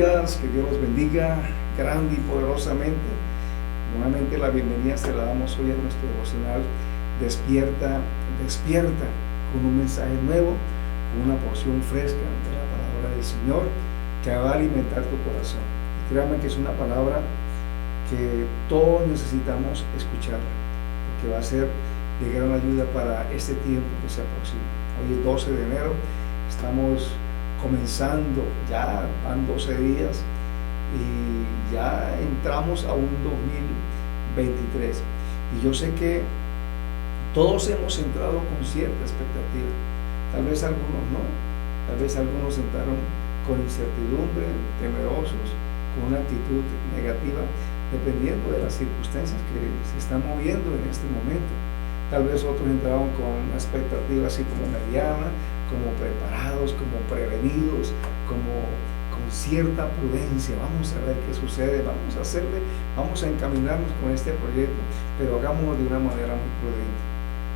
días, que Dios los bendiga grande y poderosamente. Nuevamente la bienvenida se la damos hoy a nuestro devocional Despierta, despierta, con un mensaje nuevo, con una porción fresca de la palabra del Señor que va a alimentar tu corazón. Y créame que es una palabra que todos necesitamos escucharla, porque va a ser de gran ayuda para este tiempo que se aproxima. Hoy es 12 de enero, estamos comenzando, ya van 12 días y ya entramos a un 2023. Y yo sé que todos hemos entrado con cierta expectativa, tal vez algunos no, tal vez algunos entraron con incertidumbre, temerosos, con una actitud negativa, dependiendo de las circunstancias que se están moviendo en este momento. Tal vez otros entraron con una expectativa así como mediana, como preparados, como prevenidos, como con cierta prudencia. Vamos a ver qué sucede, vamos a encaminarnos con este proyecto, pero hagámoslo de una manera muy prudente.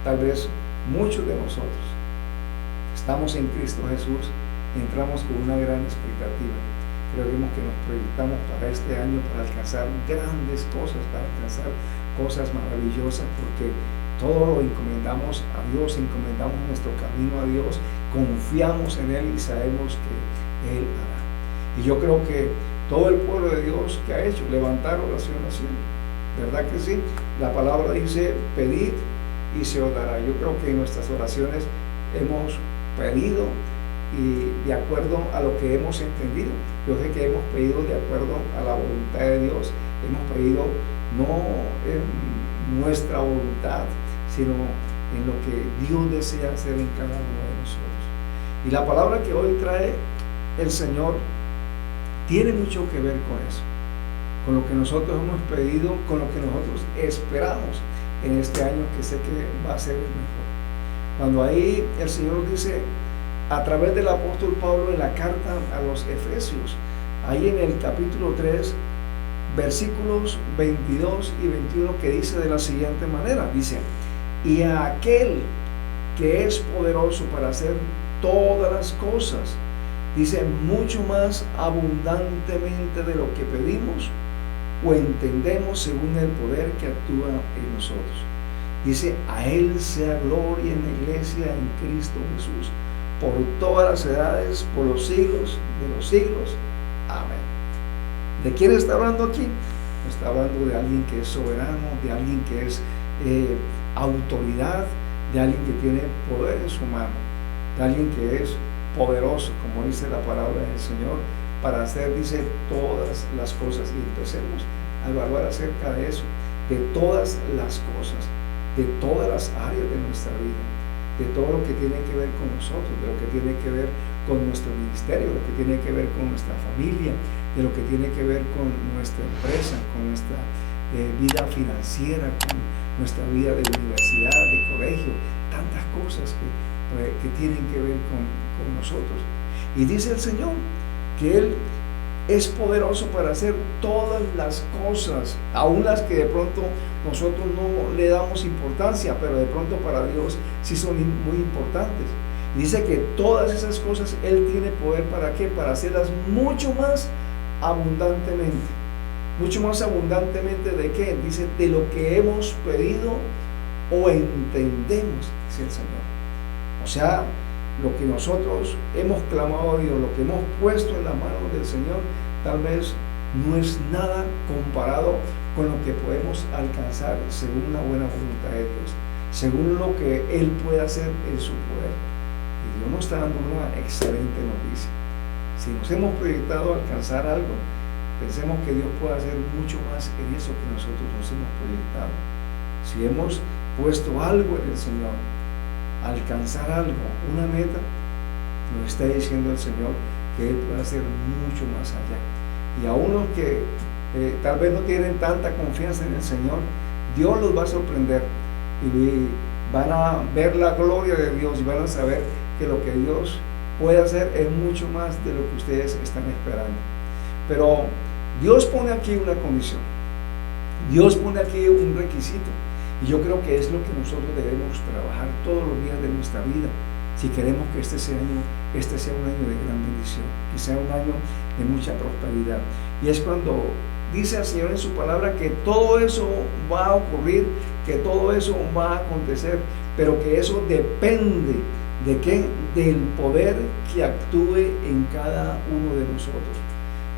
Tal vez muchos de nosotros estamos en Cristo Jesús, entramos con una gran expectativa. Creemos que nos proyectamos para este año para alcanzar grandes cosas, para alcanzar cosas maravillosas, porque todo lo encomendamos a Dios, encomendamos nuestro camino a Dios, confiamos en Él y sabemos que Él hará. Y yo creo que todo el pueblo de Dios que ha hecho, levantar oración así, ¿verdad que sí? La palabra dice, pedid y se os dará. Yo creo que en nuestras oraciones hemos pedido y de acuerdo a lo que hemos entendido. Yo sé que hemos pedido de acuerdo a la voluntad de Dios, hemos pedido no en nuestra voluntad, sino en lo que Dios desea hacer en cada uno de nosotros. Y la palabra que hoy trae el Señor tiene mucho que ver con eso, con lo que nosotros hemos pedido, con lo que nosotros esperamos en este año que sé que va a ser el mejor. Cuando ahí el Señor dice a través del apóstol Pablo en la carta a los Efesios, ahí en el capítulo 3, versículos 22 y 21, que dice de la siguiente manera, dice, y a aquel que es poderoso para hacer todas las cosas, dice, mucho más abundantemente de lo que pedimos o entendemos según el poder que actúa en nosotros. Dice, a Él sea gloria en la iglesia en Cristo Jesús, por todas las edades, por los siglos de los siglos. Amén. ¿De quién está hablando aquí? Está hablando de alguien que es soberano, de alguien que es autoridad, de alguien que tiene poder en su mano, de alguien que es poderoso, como dice la palabra del Señor, para hacer, dice, todas las cosas. Y empecemos a evaluar acerca de eso, de todas las cosas, de todas las áreas de nuestra vida, de todo lo que tiene que ver con nosotros, de lo que tiene que ver con nuestro ministerio, de lo que tiene que ver con nuestra familia, de lo que tiene que ver con nuestra empresa, con nuestra vida financiera, con nuestra vida de universidad, de colegio, tantas cosas que tienen que ver con nosotros. Y dice el Señor que Él es poderoso para hacer todas las cosas, aun las que de pronto nosotros no le damos importancia, pero de pronto para Dios sí son muy importantes. Dice que todas esas cosas Él tiene poder, ¿para qué? Para hacerlas mucho más abundantemente. Mucho más abundantemente ¿de qué? Dice, de lo que hemos pedido o entendemos, dice el Señor. O sea, lo que nosotros hemos clamado a Dios, lo que hemos puesto en la mano del Señor, tal vez no es nada comparado con lo que podemos alcanzar según la buena voluntad de Dios, según lo que Él puede hacer en su poder. Y Dios nos está dando una excelente noticia. Si nos hemos proyectado a alcanzar algo, pensemos que Dios puede hacer mucho más en eso que nosotros nos hemos proyectado. Si hemos puesto algo en el Señor, alcanzar algo, una meta, nos está diciendo el Señor que Él puede hacer mucho más allá. Y a unos que tal vez no tienen tanta confianza en el Señor, Dios los va a sorprender y van a ver la gloria de Dios y van a saber que lo que Dios puede hacer es mucho más de lo que ustedes están esperando. Pero Dios pone aquí una condición, Dios pone aquí un requisito, y yo creo que es lo que nosotros debemos trabajar todos los días de nuestra vida, si queremos que este sea un año de gran bendición, que sea un año de mucha prosperidad. Y es cuando dice el Señor en su palabra que todo eso va a ocurrir, que todo eso va a acontecer, pero que eso depende ¿de qué? Del poder que actúe en cada uno de nosotros.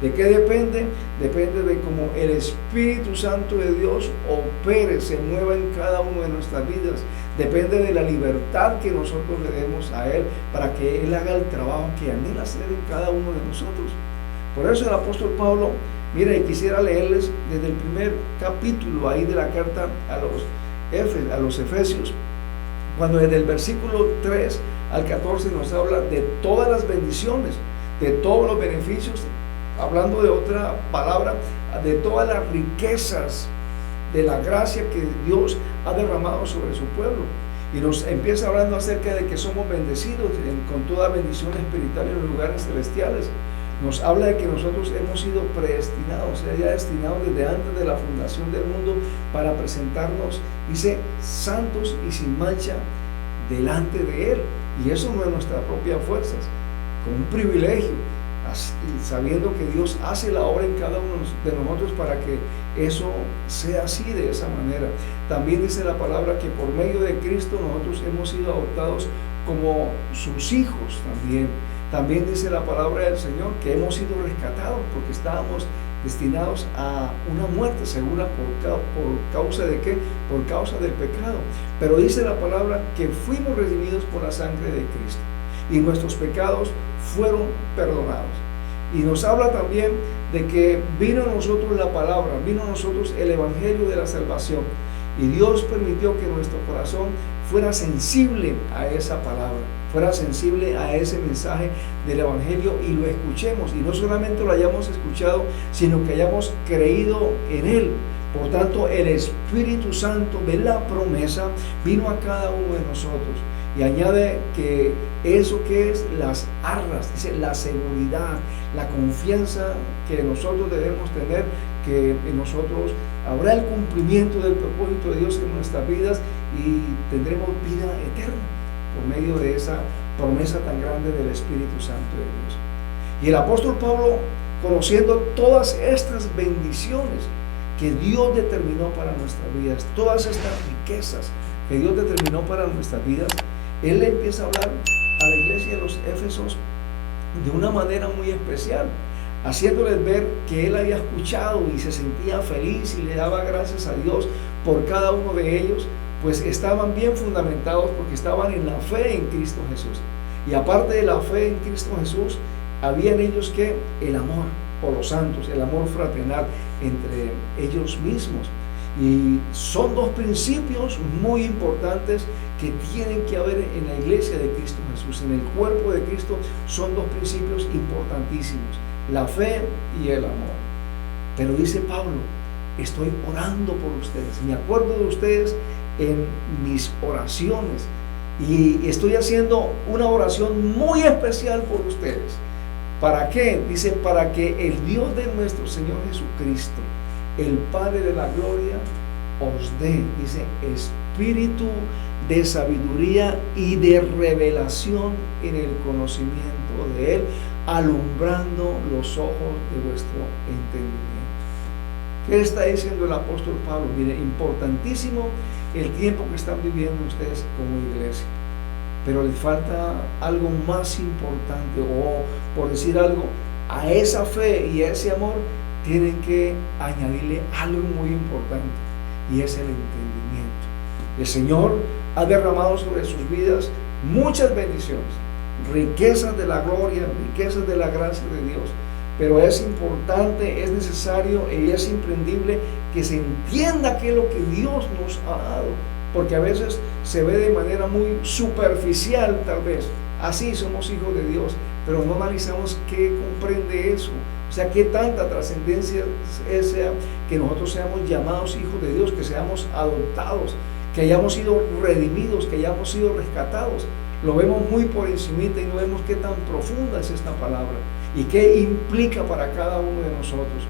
¿De qué depende? Depende de cómo el Espíritu Santo de Dios opere, se mueva en cada una de nuestras vidas. Depende de la libertad que nosotros le demos a Él para que Él haga el trabajo que anhela hacer en cada uno de nosotros. Por eso el apóstol Pablo, mira, y quisiera leerles desde el primer capítulo ahí de la carta a los Efesios, cuando desde el versículo 3 al 14 nos habla de todas las bendiciones, de todos los beneficios, hablando de otra palabra, de todas las riquezas de la gracia que Dios ha derramado sobre su pueblo. Y nos empieza hablando acerca de que somos bendecidos con toda bendición espiritual en los lugares celestiales. Nos habla de que nosotros hemos sido predestinados, o sea, ya destinados desde antes de la fundación del mundo para presentarnos, dice, santos y sin mancha delante de Él. Y eso no es nuestra propia fuerza, con un privilegio, sabiendo que Dios hace la obra en cada uno de nosotros para que eso sea así, de esa manera. También dice la palabra que por medio de Cristo nosotros hemos sido adoptados como sus hijos también. También dice la palabra del Señor que hemos sido rescatados porque estábamos destinados a una muerte segura por causa de ¿qué? Por causa del pecado. Pero dice la palabra que fuimos redimidos por la sangre de Cristo y nuestros pecados fueron perdonados. Y nos habla también de que vino a nosotros la palabra, vino a nosotros el evangelio de la salvación, y Dios permitió que nuestro corazón fuera sensible a esa palabra, fuera sensible a ese mensaje del evangelio y lo escuchemos, y no solamente lo hayamos escuchado, sino que hayamos creído en él. Por tanto, el Espíritu Santo de la promesa vino a cada uno de nosotros y añade que eso que es las arras, dice la seguridad, la confianza que nosotros debemos tener, que en nosotros habrá el cumplimiento del propósito de Dios en nuestras vidas y tendremos vida eterna por medio de esa promesa tan grande del Espíritu Santo de Dios. Y el apóstol Pablo, conociendo todas estas bendiciones que Dios determinó para nuestras vidas, todas estas riquezas que Dios determinó para nuestras vidas, él empieza a hablar a la iglesia de los Éfesos de una manera muy especial, haciéndoles ver que él había escuchado y se sentía feliz y le daba gracias a Dios por cada uno de ellos, pues estaban bien fundamentados porque estaban en la fe en Cristo Jesús. Y aparte de la fe en Cristo Jesús, había en ellos que el amor por los santos, el amor fraternal entre ellos mismos. Y son dos principios muy importantes que tienen que haber en la iglesia de Cristo Jesús, en el cuerpo de Cristo. Son dos principios importantísimos, la fe y el amor. Pero dice Pablo, estoy orando por ustedes, me acuerdo de ustedes en mis oraciones y estoy haciendo una oración muy especial por ustedes. ¿Para qué? Dice, para que el Dios de nuestro Señor Jesucristo, el Padre de la gloria, os dé, dice, espíritu de sabiduría y de revelación en el conocimiento de Él, alumbrando los ojos de vuestro entendimiento. ¿Qué está diciendo el apóstol Pablo? Mire, importantísimo el tiempo que están viviendo ustedes como iglesia, pero les falta algo más importante, o por decir algo, a esa fe y a ese amor tienen que añadirle algo muy importante, y es el entendimiento. El Señor ha derramado sobre sus vidas muchas bendiciones, riquezas de la gloria, riquezas de la gracia de Dios, pero es importante, es necesario y es imprescindible que se entienda qué es lo que Dios nos ha dado, porque a veces se ve de manera muy superficial, tal vez, así somos hijos de Dios, pero no analizamos qué comprende eso. O sea, qué tanta trascendencia es que nosotros seamos llamados hijos de Dios, que seamos adoptados, que hayamos sido redimidos, que hayamos sido rescatados. Lo vemos muy por encimita y no vemos qué tan profunda es esta palabra y qué implica para cada uno de nosotros.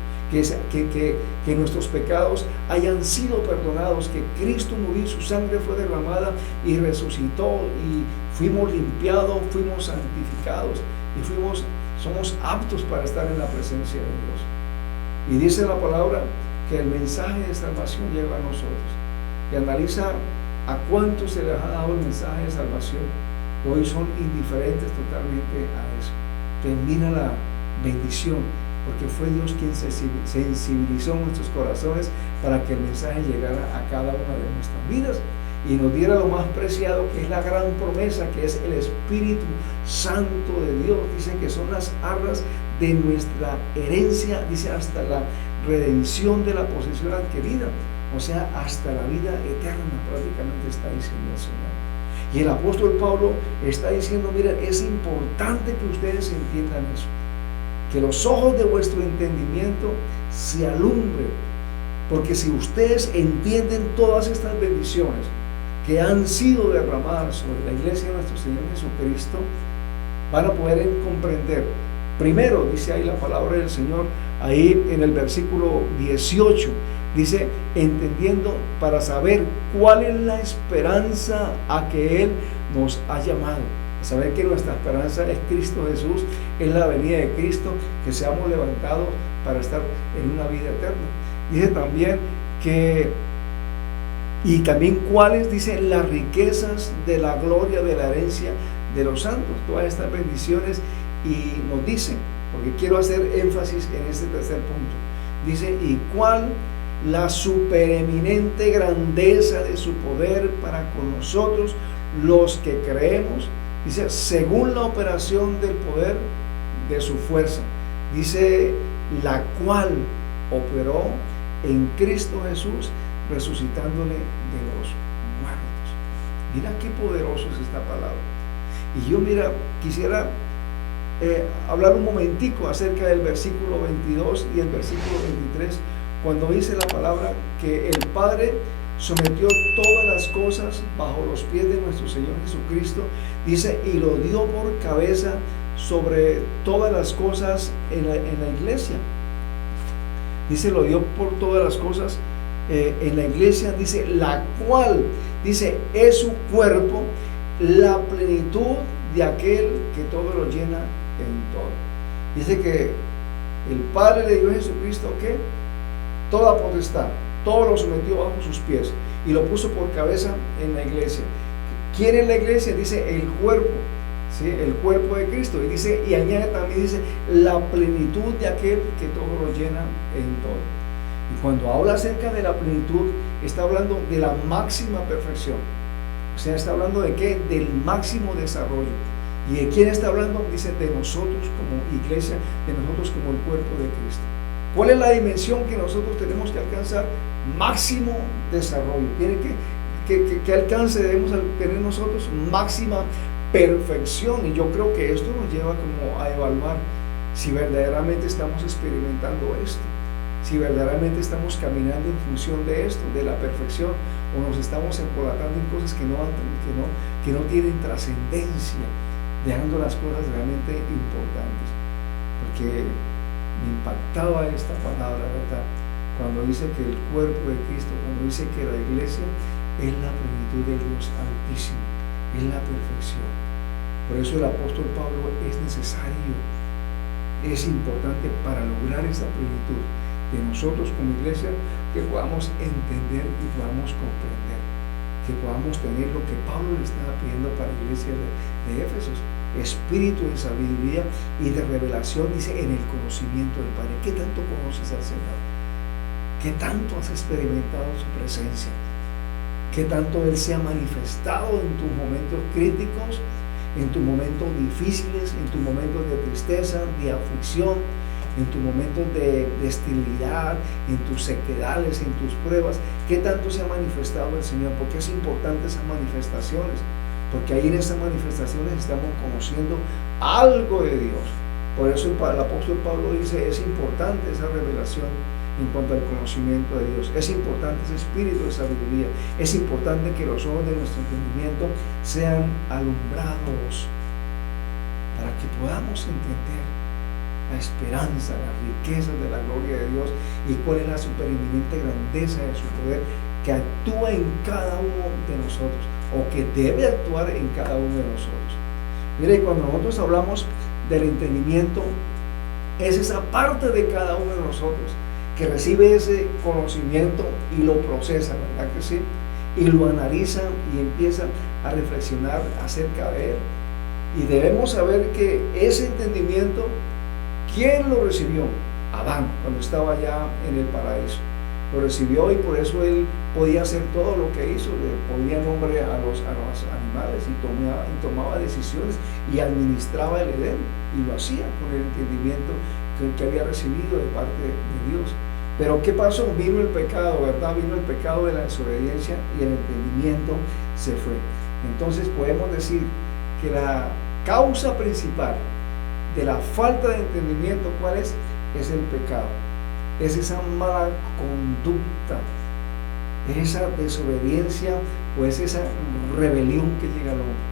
Que nuestros pecados hayan sido perdonados, que Cristo murió y su sangre fue derramada y resucitó y fuimos limpiados, fuimos santificados y somos aptos para estar en la presencia de Dios. Y dice la palabra que el mensaje de salvación llega a nosotros. Y analiza a cuántos se les ha dado el mensaje de salvación. Hoy son indiferentes totalmente a eso. Entonces mira la bendición, porque fue Dios quien sensibilizó nuestros corazones para que el mensaje llegara a cada una de nuestras vidas y nos diera lo más preciado, que es la gran promesa, que es el Espíritu Santo de Dios. Dice que son las arras de nuestra herencia, dice hasta la redención de la posesión adquirida, o sea, hasta la vida eterna, prácticamente está diciendo el Señor. Y el apóstol Pablo está diciendo, mira, es importante que ustedes entiendan eso, que los ojos de vuestro entendimiento se alumbren, porque si ustedes entienden todas estas bendiciones que han sido derramadas sobre la iglesia de nuestro Señor Jesucristo, van a poder comprender. Primero, dice ahí la palabra del Señor, ahí en el versículo 18, dice, entendiendo para saber cuál es la esperanza a que Él nos ha llamado. Saber que nuestra esperanza es Cristo Jesús, es la venida de Cristo, que seamos levantados para estar en una vida eterna. Dice también que, y también cuáles, dice, las riquezas de la gloria de la herencia de los santos, todas estas bendiciones. Y nos dice, porque quiero hacer énfasis en este tercer punto, dice, y cuál la supereminente grandeza de su poder para con nosotros los que creemos, dice, según la operación del poder de su fuerza, dice, la cual operó en Cristo Jesús, resucitándole de los muertos. Mira qué poderoso es esta palabra. Y yo, mira, quisiera hablar un momentico acerca del versículo 22 y el versículo 23, cuando dice la palabra que el Padre sometió todas las cosas bajo los pies de nuestro Señor Jesucristo, dice, y lo dio por cabeza sobre todas las cosas en la iglesia. Dice, lo dio por todas las cosas en la iglesia, dice, la cual, dice, es su cuerpo, la plenitud de aquel que todo lo llena en todo. Dice que el Padre le dio a Jesucristo que toda potestad, todo lo sometió bajo sus pies y lo puso por cabeza en la iglesia. ¿Quién es la iglesia? Dice el cuerpo, ¿sí? El cuerpo de Cristo. Y dice, y añade también, dice, la plenitud de aquel que todo lo llena en todo. Y cuando habla acerca de la plenitud, está hablando de la máxima perfección. O sea, está hablando de qué? Del máximo desarrollo. ¿Y de quién está hablando? Dice, de nosotros como iglesia, de nosotros como el cuerpo de Cristo. ¿Cuál es la dimensión que nosotros tenemos que alcanzar? Máximo desarrollo. ¿Qué alcance debemos tener nosotros? Máxima perfección. Y yo creo que esto nos lleva como a evaluar si verdaderamente estamos experimentando esto, si verdaderamente estamos caminando en función de esto, de la perfección, o nos estamos embolatando en cosas que no tienen trascendencia, dejando las cosas realmente importantes. Porque me impactaba esta palabra, ¿verdad? Cuando dice que el cuerpo de Cristo, cuando dice que la iglesia es la plenitud de Dios Altísimo, es la perfección. Por eso el apóstol Pablo es necesario, es importante para lograr esa plenitud de nosotros como iglesia, que podamos entender y podamos comprender, que podamos tener lo que Pablo le estaba pidiendo para la iglesia de Éfesos: espíritu de sabiduría y de revelación, dice, en el conocimiento del Padre. ¿Qué tanto conoces al Señor? ¿Qué tanto has experimentado su presencia? ¿Qué tanto Él se ha manifestado en tus momentos críticos, en tus momentos difíciles, en tus momentos de tristeza, de aflicción, en tus momentos de esterilidad, en tus sequedales, en tus pruebas? ¿Qué tanto se ha manifestado el Señor? Porque es importante esas manifestaciones, porque ahí en esas manifestaciones estamos conociendo algo de Dios. Por eso el apóstol Pablo dice, es importante esa revelación en cuanto al conocimiento de Dios, es importante ese espíritu de sabiduría, es importante que los ojos de nuestro entendimiento sean alumbrados para que podamos entender la esperanza, las riquezas de la gloria de Dios y cuál es la supereminente grandeza de su poder que actúa en cada uno de nosotros. o que debe actuar en cada uno de nosotros. Mire, cuando nosotros hablamos del entendimiento, es esa parte de cada uno de nosotros que recibe ese conocimiento y lo procesa, ¿verdad que sí? Y lo analiza y empieza a reflexionar acerca de él. Y debemos saber que ese entendimiento, ¿quién lo recibió? Adán, cuando estaba ya en el paraíso. Lo recibió y por eso él podía hacer todo lo que hizo, le ponía nombre a los animales y tomaba decisiones y administraba el Edén, y lo hacía con el entendimiento que había recibido de parte de Dios. Pero ¿qué pasó? Vino el pecado, ¿verdad? Vino el pecado de la desobediencia y el entendimiento se fue. Entonces podemos decir que la causa principal de la falta de entendimiento, ¿cuál es? Es el pecado. Es esa mala conducta, es esa desobediencia o es esa rebelión que llega al hombre.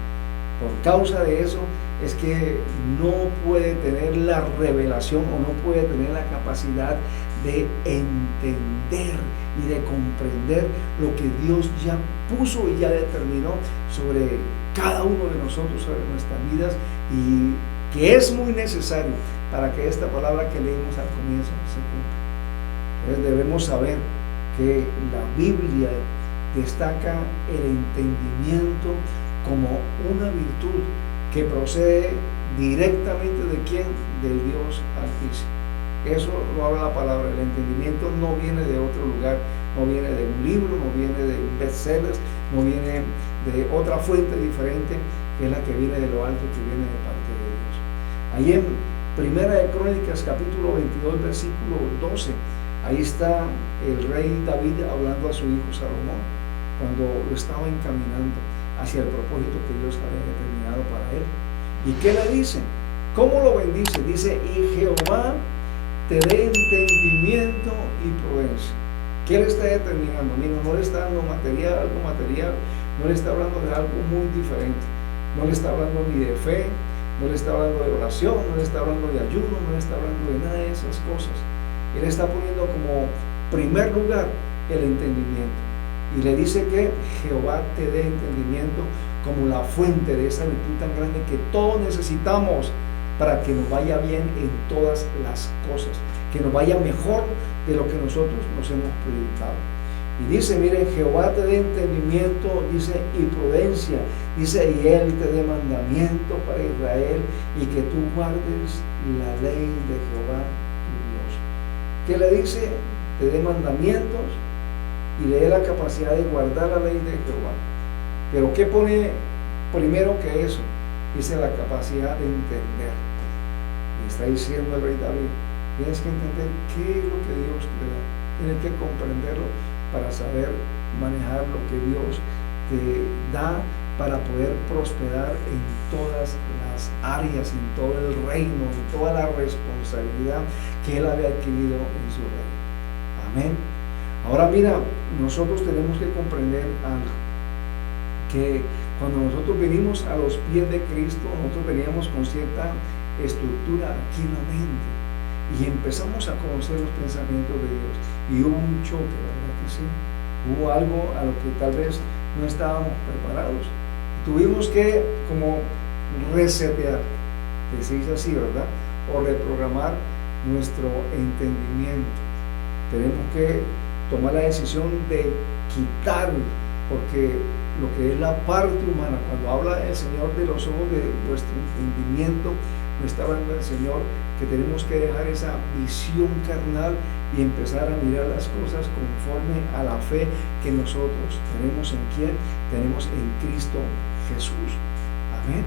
Por causa de eso es que no puede tener la revelación o no puede tener la capacidad de entender y de comprender lo que Dios ya puso y ya determinó sobre cada uno de nosotros, sobre nuestras vidas, y que es muy necesario para que esta palabra que leímos al comienzo se cumpla. Entonces debemos saber que la Biblia destaca el entendimiento como una virtud que procede directamente ¿de quién? Del Dios Altísimo. Eso lo habla la palabra. El entendimiento no viene de otro lugar, no viene de un libro, no viene de un bestseller, no viene de otra fuente diferente, que es la que viene de lo alto, que viene de parte de Dios. Ahí en Primera de Crónicas, capítulo 22, versículo 12, ahí está el rey David hablando a su hijo Salomón, cuando lo estaba encaminando hacia el propósito que Dios había determinado para él. ¿Y qué le dice? ¿Cómo lo bendice? Dice, y Jehová te dé entendimiento y prudencia. ¿Qué le está determinando? Mira, no le está dando algo material, no le está hablando de algo muy diferente, no le está hablando ni de fe, no le está hablando de oración, no le está hablando de ayuno, no le está hablando de nada de esas cosas. Él está poniendo como primer lugar el entendimiento, y le dice que Jehová te dé entendimiento como la fuente de esa virtud tan grande que todos necesitamos para que nos vaya bien en todas las cosas, que nos vaya mejor de lo que nosotros nos hemos proyectado. Y dice, mire, Jehová te dé entendimiento, dice, y prudencia, dice, y él te dé mandamiento para Israel, y que tú guardes la ley de Jehová tu Dios. ¿Qué le dice? Te dé mandamientos y le dé la capacidad de guardar la ley de Jehová. Pero ¿qué pone primero que eso? Dice la capacidad de entender. Y está diciendo el rey David, tienes que entender qué es lo que Dios te da, tienes que comprenderlo para saber manejar lo que Dios te da para poder prosperar en todas las áreas, en todo el reino, en toda la responsabilidad que Él había adquirido en su reino. Amén. Ahora mira, nosotros tenemos que comprender algo, que cuando nosotros venimos a los pies de Cristo, nosotros veníamos con cierta estructura aquí en la mente y empezamos a conocer los pensamientos de Dios, y hubo un choque, ¿verdad que sí? Hubo algo a lo que tal vez no estábamos preparados. Tuvimos que como resetear, que se dice así, ¿verdad? O reprogramar nuestro entendimiento. Tenemos que tomar la decisión de quitar, porque lo que es la parte humana, cuando habla el Señor de los ojos de nuestro entendimiento, no está hablando el Señor que tenemos que dejar esa visión carnal y empezar a mirar las cosas conforme a la fe que nosotros tenemos. ¿En quién? Tenemos en Cristo Jesús. Amén.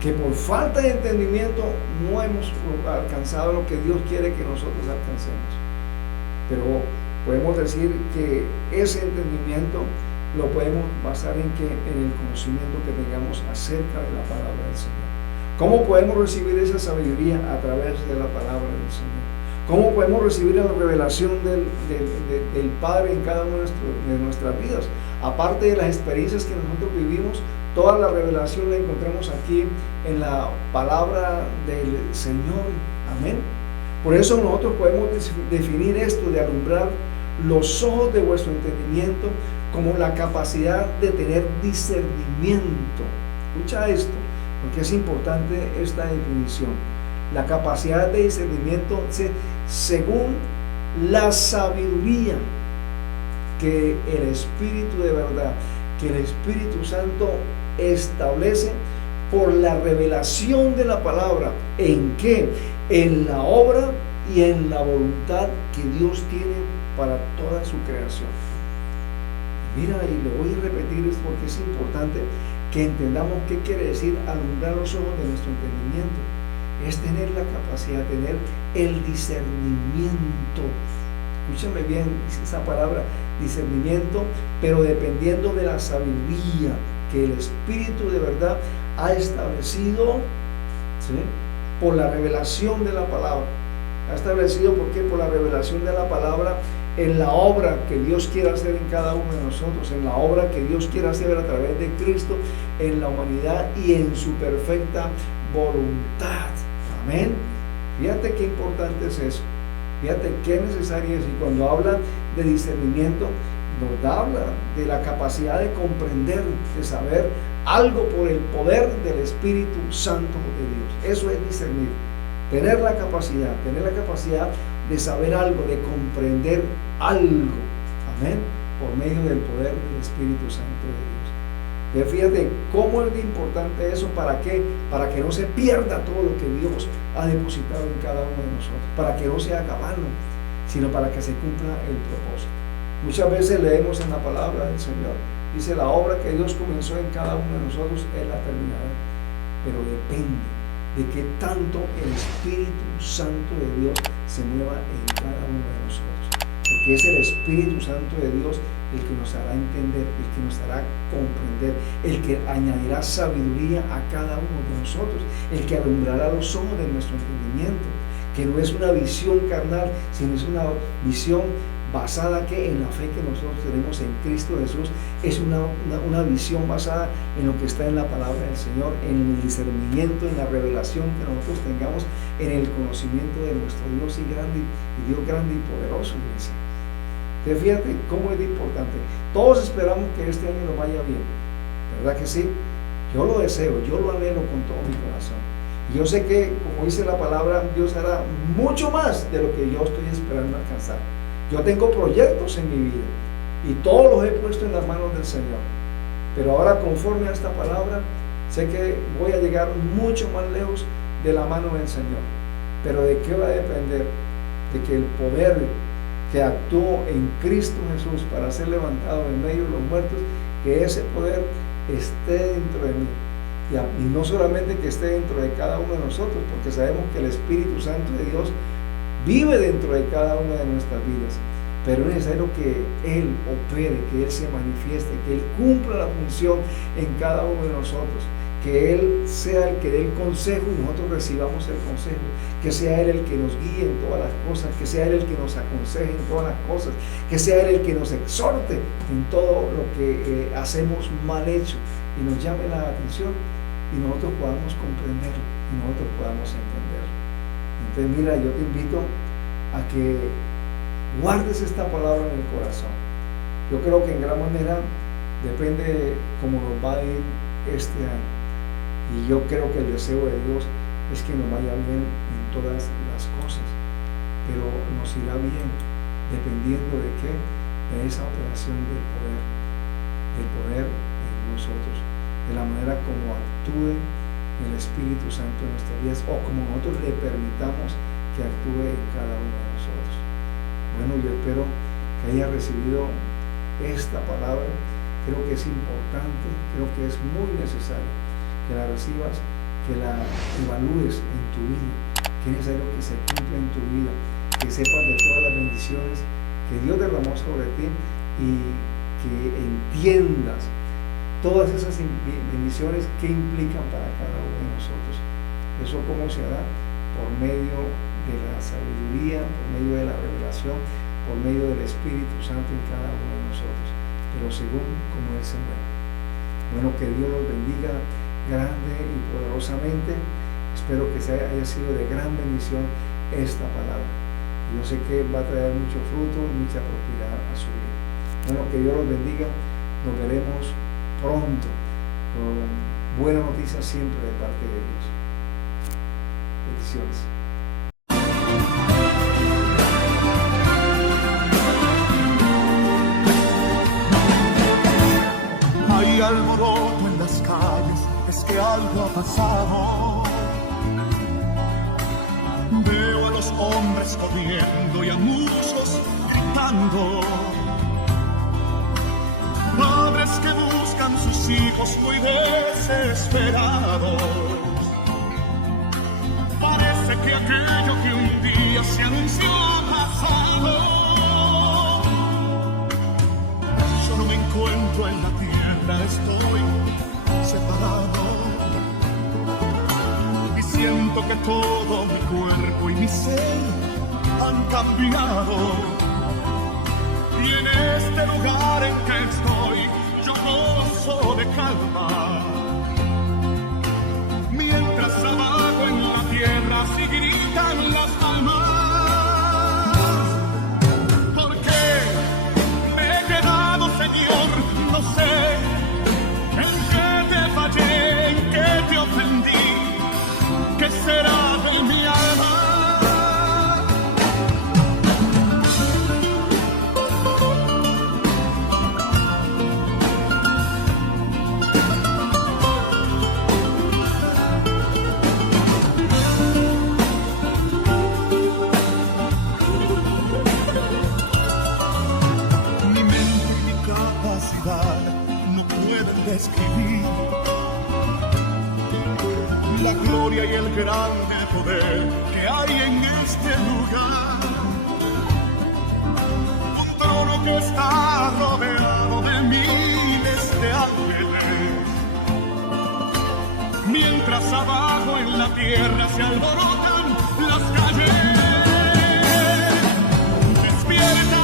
Que por falta de entendimiento no hemos alcanzado lo que Dios quiere que nosotros alcancemos. Pero podemos decir que ese entendimiento lo podemos basar en el conocimiento que tengamos acerca de la palabra del Señor. ¿Cómo podemos recibir esa sabiduría? A través de la palabra del Señor. ¿Cómo podemos recibir la revelación del Padre en cada una de nuestras vidas? Aparte de las experiencias que nosotros vivimos, toda la revelación la encontramos aquí en la palabra del Señor. Amén. Por eso nosotros podemos definir esto de alumbrar los ojos de vuestro entendimiento como la capacidad de tener discernimiento. Escucha esto, porque es importante esta definición. La capacidad de discernimiento según la sabiduría que el Espíritu de verdad, que el Espíritu Santo establece por la revelación de la palabra. ¿En qué? En la obra y en la voluntad que Dios tiene para toda su creación. Mira, y le voy a repetir esto porque es importante que entendamos qué quiere decir alumbrar los ojos de nuestro entendimiento. Es tener la capacidad, tener el discernimiento. Escúchame bien esa palabra, discernimiento, pero dependiendo de la sabiduría que el Espíritu de verdad ha establecido, ¿sí?, por la revelación de la palabra. Ha establecido, ¿por qué? Por la revelación de la palabra en la obra que Dios quiere hacer en cada uno de nosotros, en la obra que Dios quiere hacer a través de Cristo en la humanidad y en su perfecta voluntad. Amén. Fíjate qué importante es eso. Fíjate qué necesario es. Y cuando habla de discernimiento, nos habla de la capacidad de comprender, de saber algo por el poder del Espíritu Santo de Dios. Eso es discernir. Tener la capacidad de saber algo, de comprender algo. Amén. Por medio del poder del Espíritu Santo de Dios. Entonces, fíjate cómo es de importante eso. ¿Para qué? Para que no se pierda todo lo que Dios ha depositado en cada uno de nosotros. Para que no se haga vano, sino para que se cumpla el propósito. Muchas veces leemos en la palabra del Señor, dice: la obra que Dios comenzó en cada uno de nosotros, Él la terminará. Pero depende de que tanto el Espíritu Santo de Dios se mueva en cada uno de nosotros. Porque es el Espíritu Santo de Dios el que nos hará entender, el que nos hará comprender, el que añadirá sabiduría a cada uno de nosotros, el que alumbrará los ojos de nuestro entendimiento, que no es una visión carnal, sino es una visión basada que en la fe que nosotros tenemos en Cristo Jesús. Es una visión basada en lo que está en la palabra del Señor, en el discernimiento, en la revelación que nosotros tengamos, en el conocimiento de nuestro Dios y Dios grande y poderoso, iglesia. Entonces, fíjate cómo es importante. Todos esperamos que este año nos vaya bien, ¿verdad que sí? Yo lo deseo, yo lo anhelo con todo mi corazón. Y yo sé que, como dice la palabra, Dios hará mucho más de lo que yo estoy esperando alcanzar. Yo tengo proyectos en mi vida y todos los he puesto en las manos del Señor. Pero ahora, conforme a esta palabra, sé que voy a llegar mucho más lejos de la mano del Señor. Pero ¿de qué va a depender? De que el poder que actuó en Cristo Jesús para ser levantado en medio de los muertos, que ese poder esté dentro de mí. Y no solamente que esté dentro de cada uno de nosotros, porque sabemos que el Espíritu Santo de Dios vive dentro de cada una de nuestras vidas, pero es necesario que Él opere, que Él se manifieste, que Él cumpla la función en cada uno de nosotros, que Él sea el que dé el consejo y nosotros recibamos el consejo, que sea Él el que nos guíe en todas las cosas, que sea Él el que nos aconseje en todas las cosas, que sea Él el que nos exhorte en todo lo que hacemos mal hecho y nos llame la atención y nosotros podamos comprenderlo y nosotros podamos entenderlo. Entonces, mira, yo te invito a que guardes esta palabra en el corazón. Yo creo que en gran manera depende de cómo nos va a ir este año. Y yo creo que el deseo de Dios es que nos vaya bien en todas las cosas, pero nos irá bien dependiendo de qué, de esa operación del poder en nosotros, de la manera como actúe el Espíritu Santo en nuestras vidas, o como nosotros le permitamos que actúe en cada uno de nosotros. Bueno, yo espero que hayas recibido esta palabra. Creo que es importante, creo que es muy necesario que la recibas, que la evalúes en tu vida, que es necesario que se cumpla en tu vida, que sepas de todas las bendiciones que Dios derramó sobre ti y que entiendas todas esas bendiciones que implican para cada uno de nosotros. ¿Eso cómo se hará? Por medio de la sabiduría, por medio de la revelación, por medio del Espíritu Santo en cada uno de nosotros, pero según como Él se mueve. Bueno, que Dios los bendiga grande y poderosamente. Espero que haya sido de gran bendición esta palabra. Yo sé que va a traer mucho fruto y mucha prosperidad a su vida. Bueno, que Dios los bendiga. Nos veremos pronto con buena noticia siempre de parte de Dios. Bendiciones. Hay alboroto en las calles, es que algo ha pasado. Veo a los hombres corriendo y a muchos gritando. Padres que buscan sus hijos muy desesperados. Parece que aquello que un día se anunció ha pasado. Yo no me encuentro en la tierra, estoy separado. Y siento que todo mi cuerpo y mi ser han cambiado. Y en este lugar en que estoy, yo gozo de calma. Mientras abajo en la tierra se gritan las almas. ¿Por qué me he quedado, Señor? No sé. ¿En qué te fallé? ¿En qué te ofendí? ¿Qué será de mi alma? No pueden describir la gloria y el grande poder que hay en este lugar. Un trono que está rodeado de miles de ángeles, mientras abajo en la tierra se alborotan las calles. Despierta,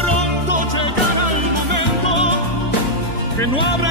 pronto llegará el momento que no habrá